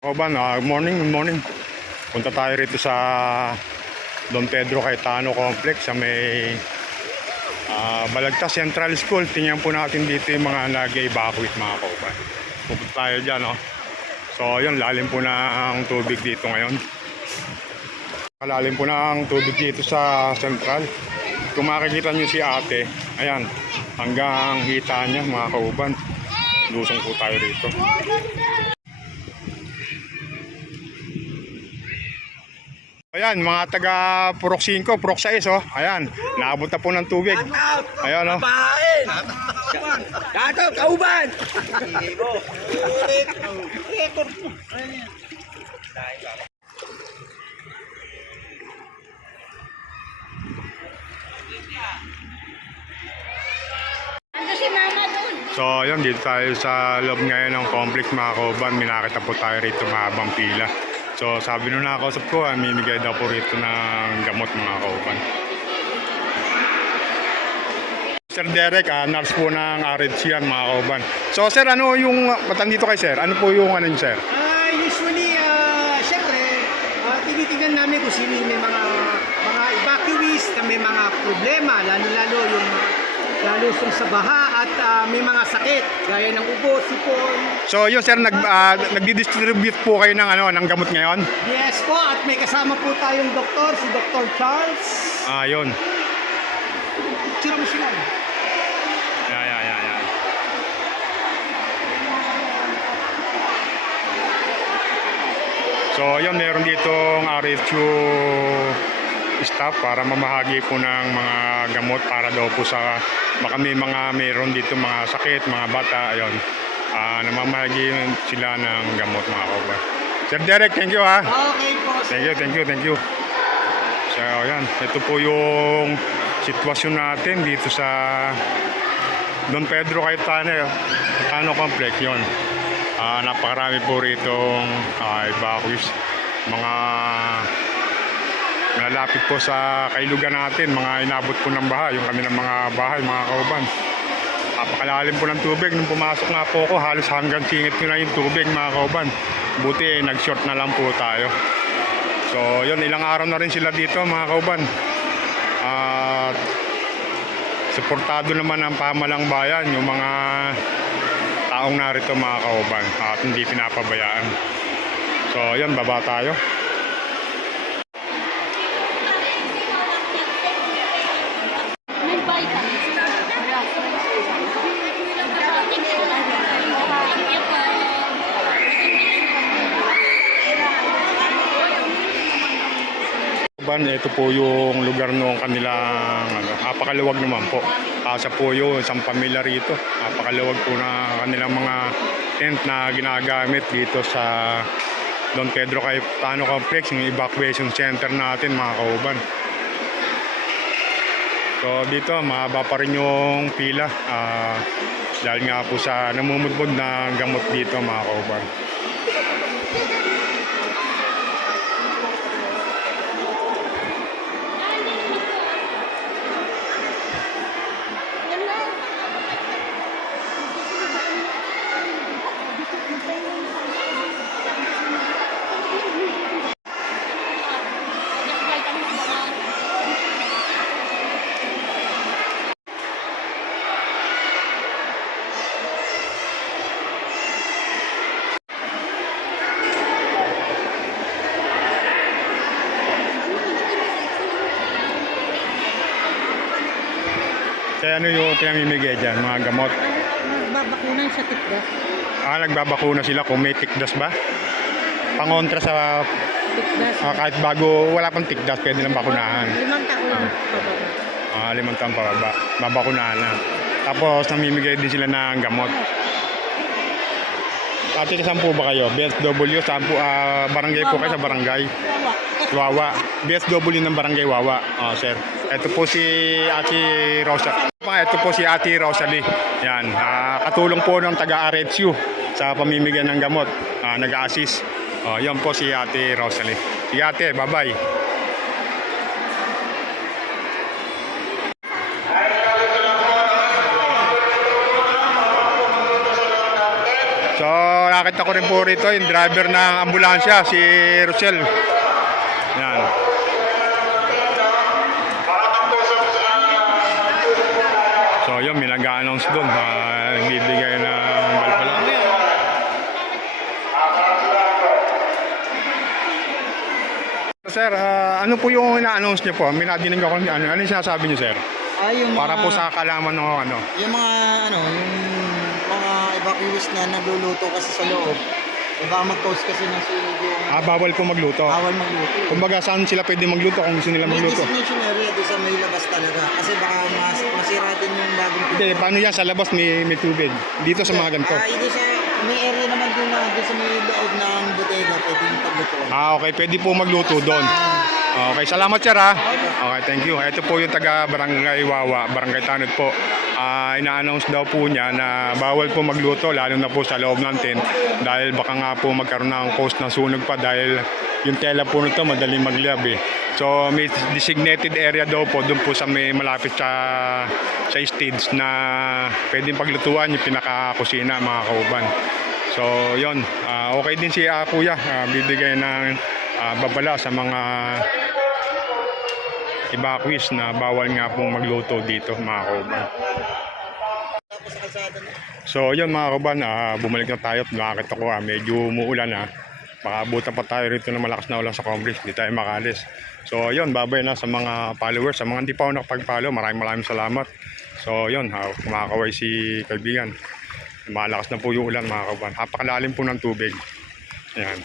Oban, good morning. Punta tayo rito sa Don Pedro Cayetano Complex sa may Balagtas Central School. Tingnan po natin dito yung mga nag-evacuate mga kauban. Pupunta tayo dyan, oh. So, yun, lalim po na ang tubig dito ngayon. Lalim po na ang tubig dito sa Central. Kung makikita nyo si ate, ayan, hanggang hita niya mga kauban. Lusong po tayo rito. Ayan, mga taga Purok 5, Purok 6, oh. Ayan, naabot na po ng tubig. Ayan, oh. Gato, kauban! Ando si mama doon. So, ayan, dito tayo sa loob ngayon ng complex mga kauban. Minakita po tayo rito mahabang pila. So, sabi nung nakausap ko, mimigay daw po rito ng gamot mga kauban. Sir Derek, nurse po ng RHC yan mga kauban. So, sir, ano yung, matandito kay sir? Ano po yung ano yun, sir? Usually, syempre, tinitingnan namin kung sino yung may mga evacuees na may mga problema, lalo-lalo yung sa baha at may mga sakit, gaya ng ubo, sipon. So, yun sir, nagdi-distribute po kayo ng, ng gamot ngayon? Yes po, at may kasama po tayong doktor, si Dr. Charles. Yun. Sino mo sila? Yan. So, yun, meron ditong RHU staff para mamahagi po ng mga gamot para daw po sa baka may meron dito mga sakit, mga bata, ayun. Namamahagi sila ng gamot mga kauban. Sir Derek, thank you ha. Okay po. Thank you. So, ayan, ito po yung sitwasyon natin dito sa Don Pedro Cayetano Complex, yun. Napakarami po rito evacuees, mga nalapit po sa kailugan natin, mga inabot po ng baha, yung kanilang mga bahay, mga kauban. Napakalalim po ng tubig. Nung pumasok nga po ako, halos hanggang singit ko na yung tubig mga kauban. Buti nag-short na lang po tayo. So yun, ilang araw na rin sila dito mga kauban. At suportado naman ang pamalang bayan, yung mga taong narito mga kauban, at hindi pinapabayaan. So yun, baba tayo. May vitamins. Ito po yung lugar noong kanilang napakaluwag naman po. Sa po yung isang pamilya rito. Napakaluwag po na kanilang mga tent na ginagamit dito sa Don Pedro Cayetano Complex, yung evacuation center natin mga kauban. So dito mahaba pa rin yung pila dahil nga po sa namumudbog na gamot dito mga kauban. Kaya ano yung pinamimigay dyan, mga gamot? Nagbabakunan sa tikdas. Nagbabakuna sila kung may tikdas ba? Pangontra sa Tikdas. kahit bago, wala pang tikdas, pwede lang bakunahan. 5 taon. Pababa. 5 taon pababa, babakunahan na. Tapos namimigay din sila ng gamot. Ate, saan po ba kayo? BSW, saan po? Barangay po kayo sa barangay? Wawa. BSW ng barangay Wawa. Sir. Ito po si Ate Rosa. Ito po si Ate Rosalie. Yan. Katulong po ng taga-RHU sa pamimigay ng gamot. Nag-a-assist. Yan po si Ate Rosalie. Sige ate, bye-bye. So, nakakita ko rin po rito yung driver ng ambulansya, si Rosel. Yan. So yun, may nag-a-announce doon. Nagbibigay ng balbala. Sir, ano po yung ina-announce niyo po? May nadinig ako, ano yung sinasabi niyo, sir? Yung Para po sa kalaman ng ano. yung mga evacuees na nagluluto kasi sa loob. Baka mag-cause kasi ng sunog yung Bawal po magluto. bawal magluto. Kumbaga, saan sila pwede magluto kung gusto nila May magluto? designation area doon sa may labas talaga. Kasi baka masira din yung bagong Hindi, paano yan? Sa labas may tubig. Dito sa mga ganito. Ito sa may area naman doon na doon sa may loob ng bodega pwede yung paglutuan. Okay. Pwede po magluto doon. Okay, salamat sir ha. Okay, thank you. Ito po yung taga Barangay Wawa, Barangay Tanod po. Ina-announce daw po niya na bawal po magluto, lalo na po sa loob ng tent. Dahil baka nga po magkaroon ng cause ng sunog pa dahil yung tela po nito madaling magliyab eh. So may designated area daw po doon po sa may malapit sa stage na pwedeng paglutuan yung pinaka-kusina mga kauban. So yon, okay din si kuya, bibigay ng babala sa mga evacuees na bawal nga pong magluto dito mga kauban. So yun mga kauban, bumalik na tayo at nakakita ko medyo umuulan na. Baka abutan pa tayo rito ng malakas na ulan sa Congress, hindi tayo makalis. So yun, babay na sa mga followers, sa mga hindi pa ako nakapag-follow, maraming salamat. So yun, kumakaway si kaibigan. Malakas na po yung ulan mga kauban, napakalalim po ng tubig. Ayan.